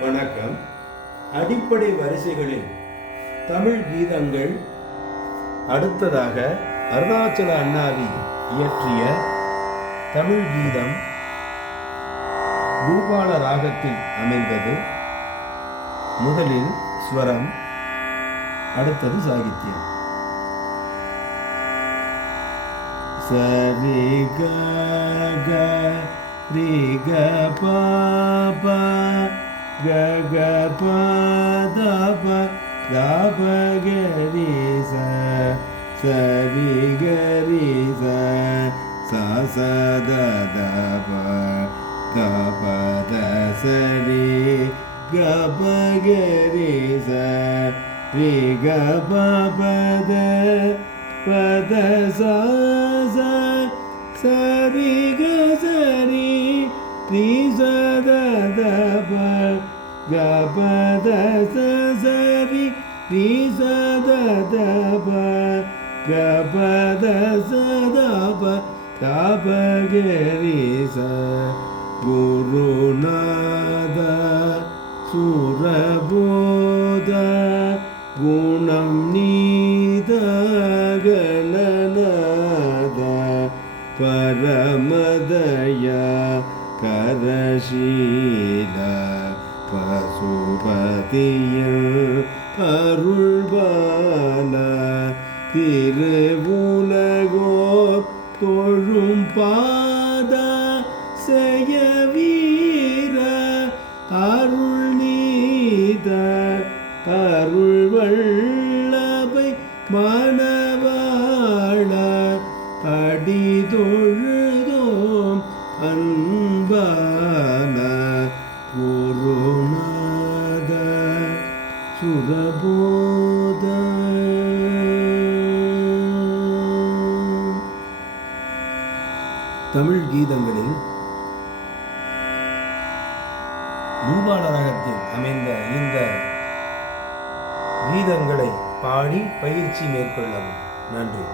வணக்கம். அடிப்படை வரிசைகளில் தமிழ் கீதங்கள். அடுத்ததாக அருணாச்சல அண்ணாவி இயற்றிய தமிழ் கீதம் பூபால ராகத்தில் அமைந்தது. முதலில் ஸ்வரம் அடுத்தது சாகித்யம். சரி க க ரி க ಗಗಪದಪ ದಪ ಗರಿ ಸ ಸರಿ ಗರಿ ಸ ಸ ದ ದಪ ದಪ ದ ಸರಿ ಗಪ ಗರಿ ಸ ರಿ ಗಪ ಪದ ಪದ ಸ ಸರಿ ಗ ಸರಿ ರಿ ಸ ದ ದಪ ಗಪದ ಸರಿ ರಿ ಸದ ದಪ ಗಪದ ಸದಪ ತಪ ಗರಿ ಸ ಗುರುನಾದ ಸುರಬೋಧ ഗുണം നീതഗണനാദ പരമദയ കരശീല ப க திருவுலகோ தொழும் பாத செய்ய வீர அருள் நீத அருள் மன சுரபோத தமிழ் கீதங்களில் பூபால அமைந்த இந்த கீதங்களை பாடி பயிற்சி மேற்கொள்ளவும். நன்றி.